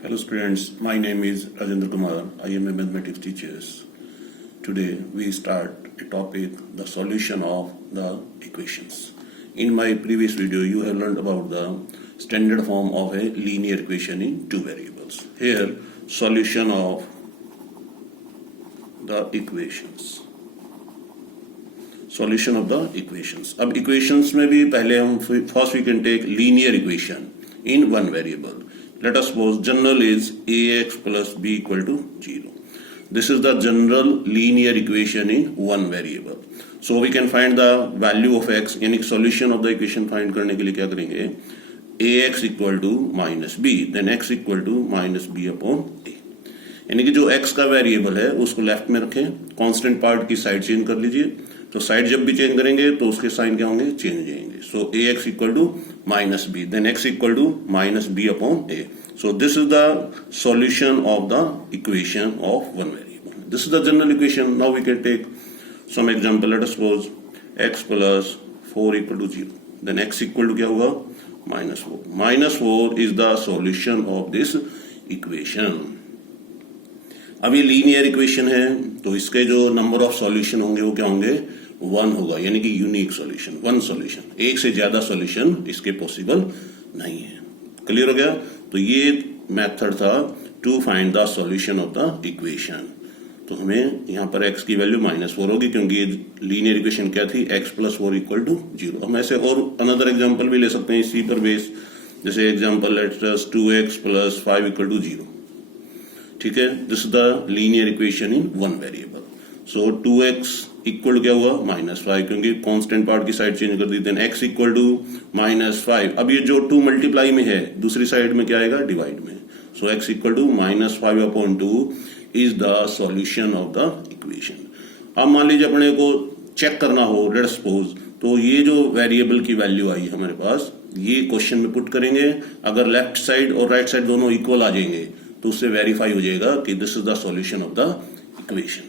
Hello students, my name is Rajendra Kumar. I am a mathematics teacher. Today we start a topic, the solution of the equations. In my previous video you have learned about the standard form of a linear equation in two variables. Here solution of the equations. Solution of the equations. अब equations में भी पहले हम first we can take linear equation in one variable. Let us suppose general is ax plus b equal to 0. This is the general linear equation in one variable. So we can find the value of x, यानी solution of the equation find करने के लिए क्या करेंगे? ax equal to minus b, then x equal to minus b upon a. यानी कि जो x का वेरिएबल है उसको लेफ्ट में रखें, कांस्टेंट पार्ट की साइड चेंज कर लीजिए. तो साइड जब भी चेंज करेंगे तो उसके साइन क्या होंगे? चेंज हो जाएंगे. So a x equal to minus b, then x equal to minus b upon a. So this is the solution of the equation of one variable. This is the general equation. Now we can take some example. Let us suppose x plus 4 equal to 0, then x equal to क्या होगा? Minus 4. Minus 4 is the solution of this equation. अब ये linear equation है तो इसके जो number of solution होंगे वो क्या होंगे? 1 होगा, यानी कि यूनिक सॉल्यूशन, वन सॉल्यूशन. एक से ज्यादा सॉल्यूशन इसके पॉसिबल नहीं है. क्लियर हो गया? तो ये मेथड था to find the solution of the equation. तो हमें यहां पर x की वैल्यू -4 होगी क्योंकि लीनियर इक्वेशन क्या थी? x plus 4 equal to 0. हम ऐसे और अनदर एग्जाम्पल भी ले सकते हैं इसी पर बेस. जैसे example let's us 2x plus 5 equal to 0. ठीक है, this is the linear equation in one variable. So 2x equal क्या हुआ? -5, क्योंकि कांस्टेंट पार्ट की साइड चेंज कर दी. Then x equal to -5. अब ये जो 2 मल्टीप्लाई में है दूसरी साइड में क्या आएगा? डिवाइड में. So x equal to -5 upon 2 is the solution of the equation. अब मान लीजिए अपने को चेक करना हो, लेट्स सपोज, तो ये जो वेरिएबल की वैल्यू आई हमारे पास, ये क्वेश्चन में पुट करेंगे. अगर लेफ्ट साइड और राइट साइड दोनों इक्वल आ जाएंगे तो उससे वेरीफाई हो जाएगा कि this is the solution of the equation.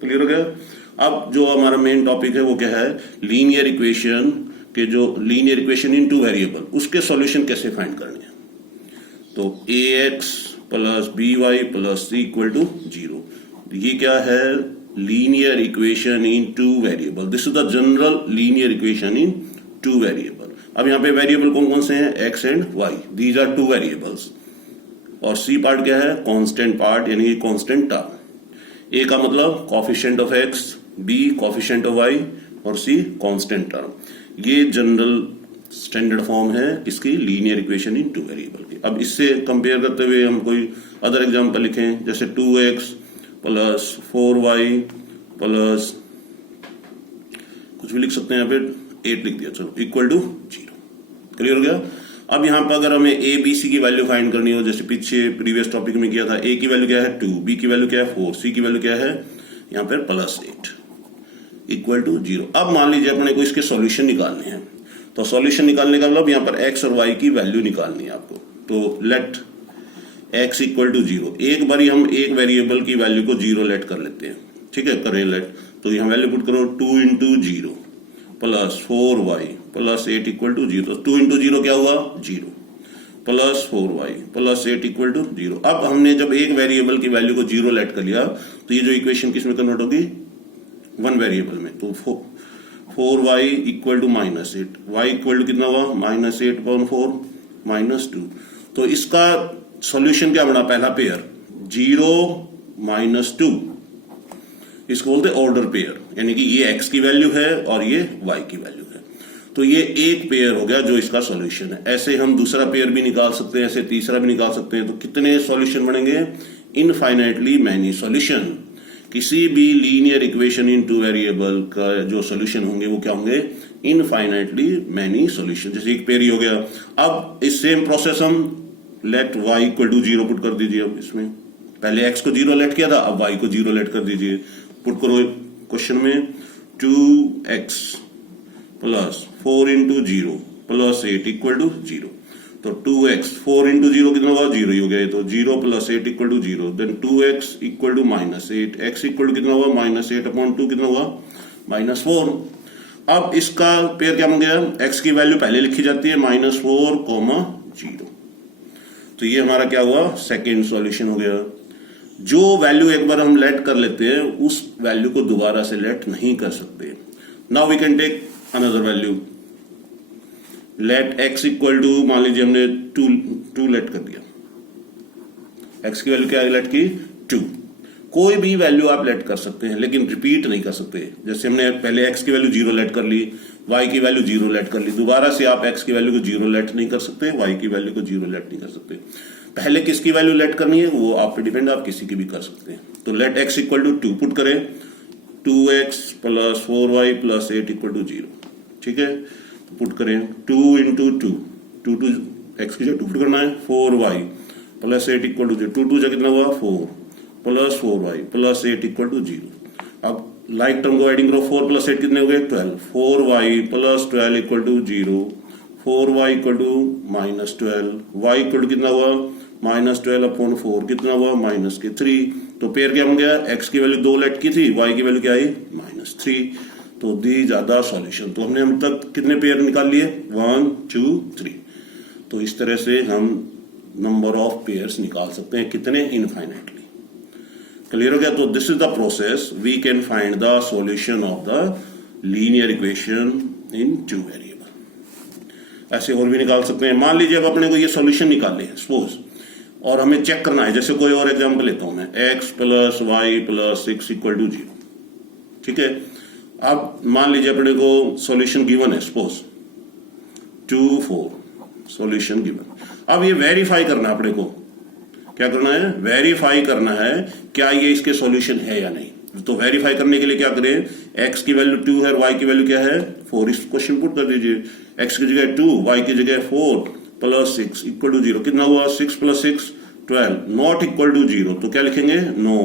Clear हो गया? अब जो हमारा मेन टॉपिक है वो क्या है? लीनियर इक्वेशन के जो linear equation in two variable, उसके सॉल्यूशन कैसे फाइंड करने हैं. तो ax plus by plus c equal to 0. ये क्या है? Linear equation in two variable. This is the general linear equation in two variable. अब यहाँ पे वेरिएबल कौन कौन से हैं? x and y. These are two variables. और सी पार्ट क्या है? कांस्टेंट पार्ट, यानी कि कांस्टेंट टर्म. ए का मतलब coefficient of x, b coefficient of y और सी कांस्टेंट टर्म. ये जनरल स्टैंडर्ड फॉर्म है इसकी linear equation in two variable की. अब इससे कंपेयर करते हुए हम कोई अदर एग्जांपल लिखें, जैसे 2x प्लस 4y प्लस कुछ भी लिख सकते हैं, यहाँ पे 8 लिख दिया, चलो, इक्वल टू 0. क्लियर हो गया? अब यहां पर अगर हमें a b c की वैल्यू फाइंड करनी हो, जैसे पीछे प्रीवियस टॉपिक में किया था, a की वैल्यू क्या है? 2, b की वैल्यू क्या है? 4, c की वैल्यू क्या है? यहां पर +8 इक्वल टू 0. अब मान लीजिए अपने को इसके सॉल्यूशन निकालने हैं. तो सॉल्यूशन निकालने का मतलब यहां पर x और y की वैल्यू निकालनी है आपको. तो लेट x इक्वल टू 0. एक बार हम एक वेरिएबल की वैल्यू को 0 लेट कर लेते हैं. ठीक है, करें लेट. तो यहां वैल्यू पुट करो 2 into 0 plus 4y plus 8 equal to 0. तो 2 इंटू 0 क्या हुआ? 0 plus 4y plus 8 equal to 0. अब हमने जब एक वेरिएबल की वैल्यू को 0 लेट कर लिया तो ये जो इक्वेशन किस में कन्वर्ट होगी? वन वेरिएबल में. तो 4y equal to -8. y equal to कितना हुआ? -8 अपॉन 4 -2. तो इसका सॉल्यूशन क्या बना? पहला पेयर 0 -2. इसको बोलते हैं ऑर्डर पेयर, यानी कि ये x की वैल्यू है और ये y की वैल्यू है. तो ये एक पेयर हो गया जो इसका सॉल्यूशन है. ऐसे हम दूसरा पेयर भी निकाल सकते हैं, ऐसे तीसरा भी निकाल सकते हैं. तो कितने सॉल्यूशन बनेंगे? Infinitely many solution. किसी भी linear equation in two variable का जो सॉल्यूशन होंगे वो क्या होंगे? Infinitely many solution. जैसे एक पेयर ही हो गया. अब इस सेम प्रोसेस हम let y equal to 0 put कर दीजिए. अब इसमें पहले x को 0 लेट किया था, अब y को 0 लेट कर दीजिए. पुट करो क्वेश्चन में 2x plus 4 into 0 plus 8 equal to 0. तो 2x 4 इंटू 0 कितना हुआ? 0 ही हो गया. तो 0 plus 8 equal to 0. Then 2x equal to -8. x equal to कितना हुआ? -8 अपॉन 2 कितना हुआ? -4. अब इसका पेयर क्या बन गया? x की वैल्यू पहले लिखी जाती है -4, 0. तो ये हमारा क्या हुआ, सेकेंड सॉल्यूशन हो गया। जो वैल्यू एक बार हम लेट कर लेते हैं उस वैल्यू को दोबारा से लेट नहीं कर सकते। Now we can take another value, let x equal to, मान लीजिए हमने 2 लेट कर दिया, x की वैल्यू क्या लेट की 2। कोई भी वैल्यू आप लेट कर सकते हैं लेकिन रिपीट नहीं कर सकते। जैसे हमने पहले x की वैल्यू 0 लेट कर ली, y की वैल्यू 0 लेट कर ली, दोबारा से आप x की वैल्यू को 0 लेट नहीं कर सकते, y की वैल्यू को 0 लेट नहीं कर सकते। पहले किसकी वैल्यू लेट करनी है वो आप पे डिपेंड, आप किसी की भी कर सकते हैं। तो let x equal to 2 put करें, 2x plus 4y plus 8 equal to 0, ठीक है। तो पुट करें 2 इंटू 2 x की जगह 2 पुट करना है, 4y प्लस 8 इक्वल टू 0, 2 जगह कितना हुआ 4 plus 4y plus 8 equal to 0। अब लाइक टर्म को एडिंग करो, 4 प्लस 8 कितने हो गए 12, 4y plus 12 equal to 0, 4y equal to minus 12, y equal to कितना हुआ माइनस 12 अपॉन 4 कितना हुआ माइनस के 3। तो पेयर क्या बन गया, x की वैल्यू 2 लेट की थी, y की वैल्यू क्या आई माइनस 3। तो दी ज्यादा सॉल्यूशन। तो हमने अब तक कितने पेयर निकाल लिए 1 2 3। तो इस तरह से हम नंबर ऑफ पेयर्स निकाल सकते हैं, कितने, इनफाइनाइटली। क्लियर हो गया। तो this is the process we can find the solution of the linear equation in 2 variable. ऐसे और भी निकाल सकते हैं। मान लीजिए अब अपने को ये सॉल्यूशन निकाले है सपोज, और हमें चेक करना है, जैसे कोई और एग्जांपल लेता हूं मैं, x plus y plus 6 equal to 0, ठीक है। अब मान लीजिए अपने को सॉल्यूशन गिवन है सपोज 2 4 सॉल्यूशन गिवन। अब ये वेरीफाई करना है अपने को, क्या करना है, वेरीफाई करना है क्या ये इसके सॉल्यूशन है या नहीं। तो वेरीफाई करने के लिए क्या करें, x की वैल्यू 2 है, y की वैल्यू क्या है 4, इस क्वेश्चन पुट कर दीजिए, x की जगह 2 y की जगह 4 प्लस 6 इक्वल टू 0, कितना हुआ 6 प्लस 6 12, नॉट इक्वल टू 0। तो क्या लिखेंगे, no,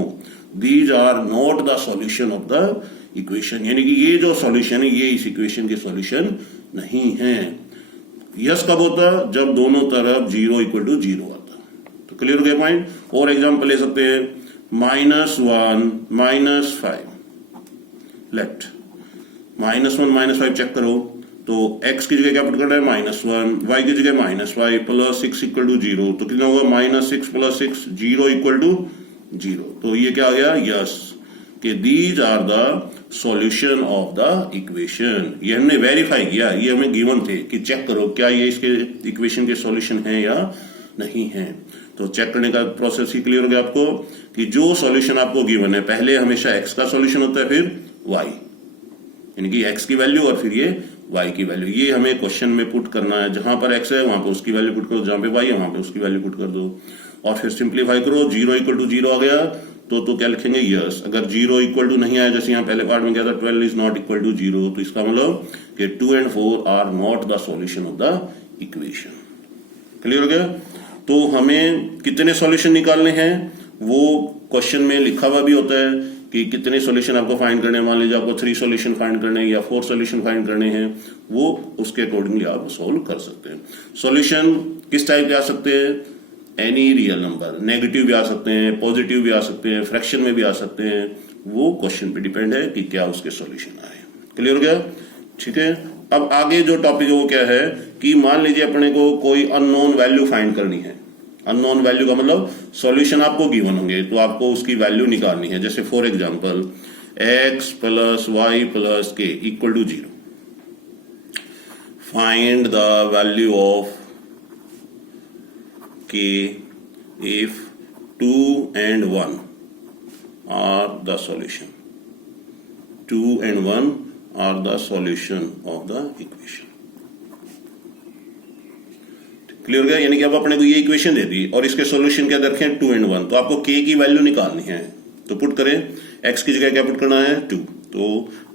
these are not the solution of the equation, यानी कि ये जो सॉल्यूशन है ये इस इक्वेशन के सॉल्यूशन नहीं है। यस कब होता, जब दोनों तरफ 0 इक्वल टू 0 आता। तो क्लियर हो गया पॉइंट। और एग्जांपल ले सकते हैं, -1 -5 लेफ्ट, -1 -5 चेक करो, तो x की जगह क्या पुट करना है -1, y की जगह -5 प्लस 6 इक्वल टू 0, तो कितना होगा -6 प्लस 6 0 इक्वल टू 0। तो ये क्या आ गया, यस, कि these are the solution of the equation. ये हमने वेरीफाई किया, ये हमें गिवन थे कि चेक करो क्या ये इसके इक्वेशन के सॉल्यूशन है या नहीं है। तो चेक करने का प्रोसेस ही क्लियर हो गया आपको कि जो सॉल्यूशन आपको गिवन है, पहले हमेशा x का सॉल्यूशन होता है, फिर y, यानी कि x की वैल्यू और फिर ये y की वैल्यू। ये हमें क्वेश्चन में पुट करना है, जहां पर x है वहां पर उसकी वैल्यू पुट करो, जहां पे y है वहां पे उसकी वैल्यू पुट कर दो, और फिर सिंप्लीफाई करो। 0 इक्वल टू 0 आ गया तो क्या लिखेंगे, यस। अगर 0 इक्वल टू नहीं आया, जैसे यहाँ पहले पार्ट में क्या था 12 इज नॉट इक्वल टू 0, तो इसका मतलब कि 2 and 4 are not the solution of the equation. Clear हो गया। तो हमें कितने सॉल्यूशन निकालने हैं वो क्वेश्चन में लिखा हुआ भी होता है कि कितने सॉल्यूशन आपको फाइंड करने हैं। मान लीजिए आपको 3 सॉल्यूशन फाइंड करने हैं या 4 सॉल्यूशन फाइंड करने हैं, वो उसके अकॉर्डिंगली आप सॉल्व कर सकते हैं। सॉल्यूशन किस टाइप के आ सकते हैं, एनी रियल नंबर, नेगेटिव भी आ सकते हैं, पॉजिटिव भी आ सकते हैं, फ्रैक्शन में भी आ सकते हैं, वो क्वेश्चन पे डिपेंड है कि क्या उसके सॉल्यूशन आए। क्लियर हो गया, ठीक है। अब आगे जो टॉपिक है वो क्या है कि मान लीजिए अपने को कोई अननोन वैल्यू फाइंड करनी है। अननोन वैल्यू का मतलब सॉल्यूशन आपको गिवन होंगे तो आपको उसकी वैल्यू निकालनी है। जैसे for example x plus y plus k equal to 0, find the value of k if 2 and 1 are the solution, 2 and 1 are the solution of the equation। Clear हो गया। यानी कि अब अपने को ये इक्वेशन दे दी और इसके सॉल्यूशन क्या रखे हैं 2 and 1, तो आपको k की वैल्यू निकालनी है। तो पुट करें, x की जगह क्या पुट करना है 2, तो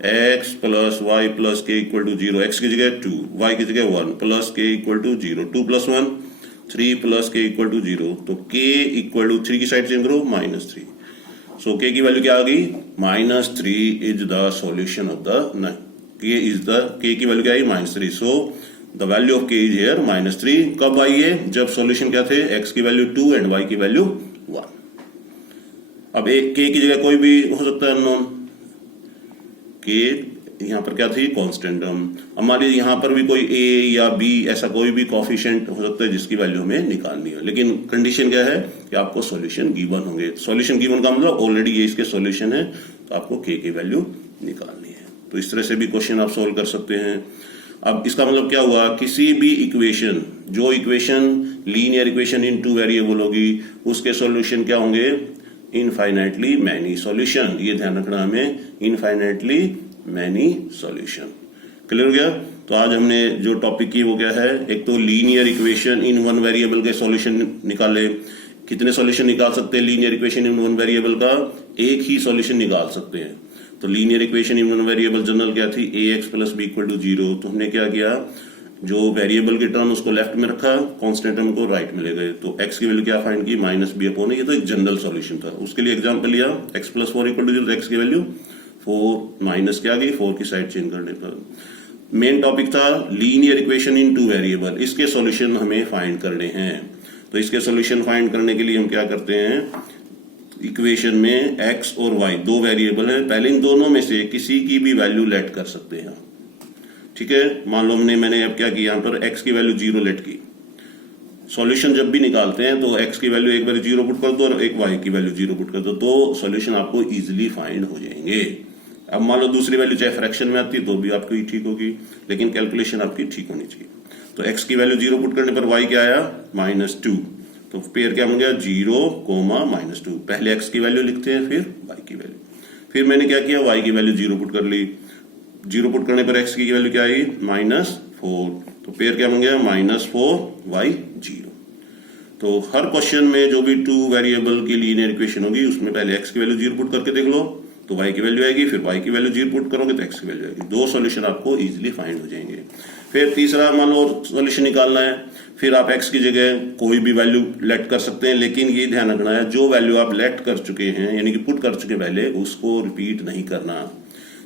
x plus y plus k equal to 0, x की जगह 2, y की जगह 1 plus k equal to 0, 2 plus 1 3 plus k equal to 0, तो k इक्वल टू 3 की साइड चेंज करो -3, सो k की वैल्यू क्या आ गई -3 is the solution of the k की वैल्यू क्या आई -3, so the value of k is here -3। कब आई है, जब सॉल्यूशन क्या थे, x की वैल्यू 2 एंड y की वैल्यू 1। अब k की जगह कोई भी हो सकता है अननोन, k यहाँ पर क्या थी, कांस्टेंट टर्म। अब मान लीजिए यहाँ पर भी कोई ए या बी ऐसा कोई भी कोफिशिएंट हो सकता है जिसकी वैल्यू हमें निकालनी है, लेकिन कंडीशन क्या है कि आपको सॉल्यूशन गिवन होंगे। सॉल्यूशन गिवन का मतलब ऑलरेडी ये इसके सॉल्यूशन है, तो आपको के की वैल्यू निकालनी है। तो इस तरह से भी क्वेश्चन आप सोल्व कर सकते हैं। अब इसका मतलब क्या हुआ, किसी भी इक्वेशन, जो equation linear equation in two variable होगी, उसके सॉल्यूशन क्या होंगे, इनफाइनाइटली मैनी सॉल्यूशन। ये ध्यान रखना हमें, इनफाइनाइटली मैनी सॉल्यूशन। क्लियर हो गया। तो आज हमने जो टॉपिक की वो क्या है, एक तो linear equation in one variable के सॉल्यूशन निकाले। कितने सॉल्यूशन निकाल सकते हैं linear equation in one variable का, एक ही सॉल्यूशन निकाल सकते हैं। तो linear equation in one variable general क्या थी, ax plus b equal to 0। तो हमने क्या किया, जो वेरिएबल की टर्म उसको लेफ्ट में रखा, कांस्टेंट टर्म को राइट में ले गए। तो x की वैल्यू क्या फाइंड की, माइनस बी अपॉन। ये तो एक जनरल सॉल्यूशन था। उसके लिए एग्जांपल लिया, x प्लस 4 इक्वल टू 0, तो x की वैल्यू 4 माइनस क्या गई, 4 की साइड चेंज करने पर। मेन टॉपिक था linear equation in two variable, इसके सॉल्यूशन हमें फाइंड करने हैं। तो इसके सॉल्यूशन फाइंड करने के लिए हम क्या करते हैं, इक्वेशन में x और y दो वेरिएबल है, पहले इन दोनों में से किसी की भी वैल्यू लेट कर सकते हैं। ठीक है, मान लो मैंने अब क्या किया, यहाँ पर x की वैल्यू 0 लेट की। सॉल्यूशन जब भी निकालते हैं तो x की वैल्यू एक बार 0 पुट कर दो और एक y की वैल्यू 0 पुट कर दो, तो सॉल्यूशन आपको इजीली फाइंड हो जाएंगे। अब मान लो दूसरी वैल्यू चाहे फ्रैक्शन में आती है तो भी आपकी ठीक होगी, लेकिन कैलकुलेशन आपकी ठीक होनी चाहिए। तो x की वैल्यू 0 पुट करने पर y क्या आया, -2। तो पेयर क्या बन गया, 0, -2। पहले x की वैल्यू लिखते हैं, फिर y की वैल्यू। फिर मैंने क्या किया, y की वैल्यू 0 पुट कर ली। 0 पुट करने पर x की वैल्यू क्या आई, -4। तो पेयर क्या बन गया, -4y 0। तो हर क्वेश्चन में जो भी टू वेरिएबल की लीनियर इक्वेशन होगी, उसमें पहले x की वैल्यू 0 पुट करके देख लो तो y की वैल्यू आएगी, फिर y की वैल्यू 0 पुट करोगे तो x की वैल्यू आएगी। दो सॉल्यूशन आपको इजीली फाइंड हो जाएंगे। फिर तीसरा मान लो सॉल्यूशन निकालना है, फिर आप x की जगह कोई भी वैल्यू लेट कर सकते हैं, लेकिन ये ध्यान रखना है जो वैल्यू आप लेट कर चुके हैं यानी कि पुट कर चुके पहले, उसको रिपीट नहीं करना।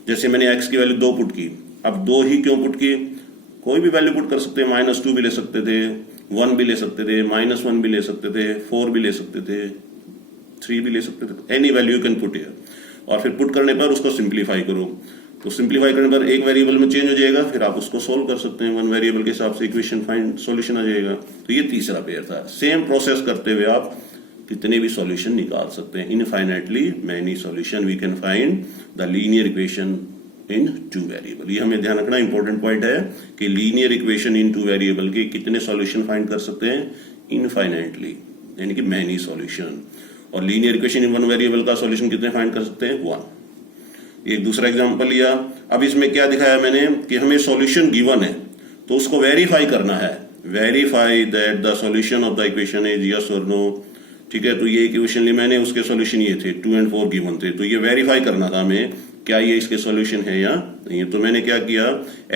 जैसे मैंने x की वैल्यू 2 पुट की, अब 2 ही क्यों पुट की, कोई भी वैल्यू पुट कर सकते हैं, -2 भी ले सकते थे, 1 भी ले सकते थे, -1 भी ले सकते थे, 4 भी ले सकते थे, 3 भी ले सकते थे, any value you can put here. और फिर पुट करने पर उसको सिंप्लीफाई करो, तो सिंप्लीफाई करने पर एक वेरिएबल में चेंज हो जाएगा, फिर आप उसको सोल्व कर सकते हैं, वन वेरिएबल के हिसाब से इक्वेशन फाइंड सॉल्यूशन आ जाएगा। तो ये तीसरा पेयर था। सेम प्रोसेस करते हुए आप कितने भी सॉल्यूशन निकाल सकते हैं। Infinitely many solution we can find the linear equation in two variable. ये हमें ध्यान रखना इंपॉर्टेंट पॉइंट है कि linear equation in two variable के कितने सॉल्यूशन फाइंड कर सकते हैं, इनफाइनाइटली यानी कि मैनी सॉल्यूशन। और linear equation in one variable का सॉल्यूशन कितने फाइंड कर सकते हैं, 1। एक दूसरा एग्जांपल लिया, अब इसमें क्या दिखाया मैंने कि हमें सॉल्यूशन गिवन है तो उसको वेरीफाई करना है, verify that the solution of the equation is yes और नो। ठीक है, तो ये इक्वेशन ली मैंने, उसके सॉल्यूशन ये थे, 2 और 4 गिवन थे, तो ये वेरीफाई करना था हमें क्या ये इसके सॉल्यूशन है या नहीं है। तो मैंने क्या किया,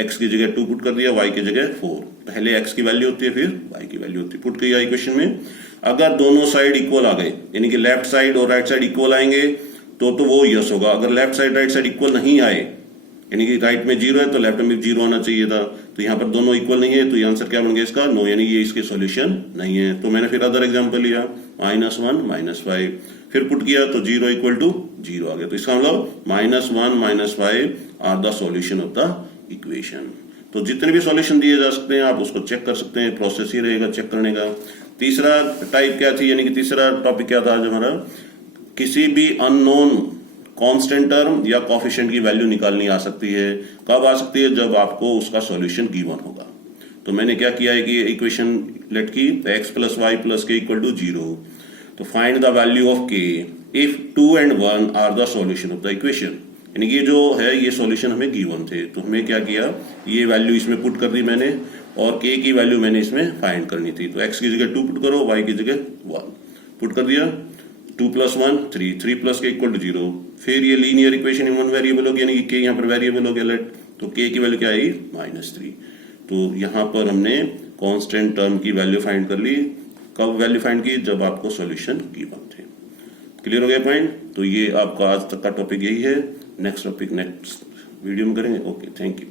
x की जगह 2 पुट कर दिया, y की जगह 4। पहले x की वैल्यू होती है, फिर y की वैल्यू होती है, पुट किया इक्वेशन में। अगर दोनों साइड इक्वल आ गए, यानी कि लेफ्ट साइड और राइट साइड इक्वल आएंगे तो वो यस होगा। अगर left side right side equal नहीं आए, यानी कि राइट में 0 है तो लेफ्ट में 0 आना चाहिए था, तो यहाँ पर दोनों इक्वल नहीं है, तो ये आंसर क्या बन गया इसका, नो, यानी ये इसके सॉल्यूशन नहीं है। तो मैंने फिर अदर एग्जांपल लिया, -1 -5, फिर पुट किया तो 0 इक्वल टू 0 आ गया। तो इसका मतलब -1 -5 are the solution of the equation. तो जितने भी सॉल्यूशन दिए जा सकते हैं आप उसको चेक कर सकते हैं, प्रोसेस ही रहेगा चेक करने का। तीसरा टाइप क्या थी, यानी कि तीसरा टॉपिक क्या था आज हमारा, किसी भी अननोन कांस्टेंट टर्म या कोफिशिएंट की वैल्यू निकालनी आ सकती है। कब आ सकती है, जब आपको उसका सॉल्यूशन गिवन होगा। तो मैंने क्या किया है कि इक्वेशन लेट की x + y + k = 0। तो find the value of k if 2 and 1 are the solution of the equation. यानी कि जो है ये सॉल्यूशन हमें गिवन थे, तो हमें क्या किया, ये वैल्यू इसमें पुट कर दी मैंने और k की वैल्यू मैंने इसमें फाइंड करनी थी। तो x की जगह 2 पुट करो, y की जगह 1 पुट कर दिया, 2 + 1 3, 3 + k = 0। फिर ये linear equation in one variable हो गया, यानी कि k यहाँ पर वेरिएबल हो गया लेट, तो k की वैल्यू क्या आई, -3। तो यहाँ पर हमने कांस्टेंट टर्म की वैल्यू फाइंड कर ली। कब वैल्यू फाइंड की, जब आपको सॉल्यूशन गिवन थे। क्लियर हो गया पॉइंट। तो ये आपका आज तक का टॉपिक यही है। नेक्स्ट टॉपिक नेक्स्ट वीडियो में करेंगे। Okay, thank you.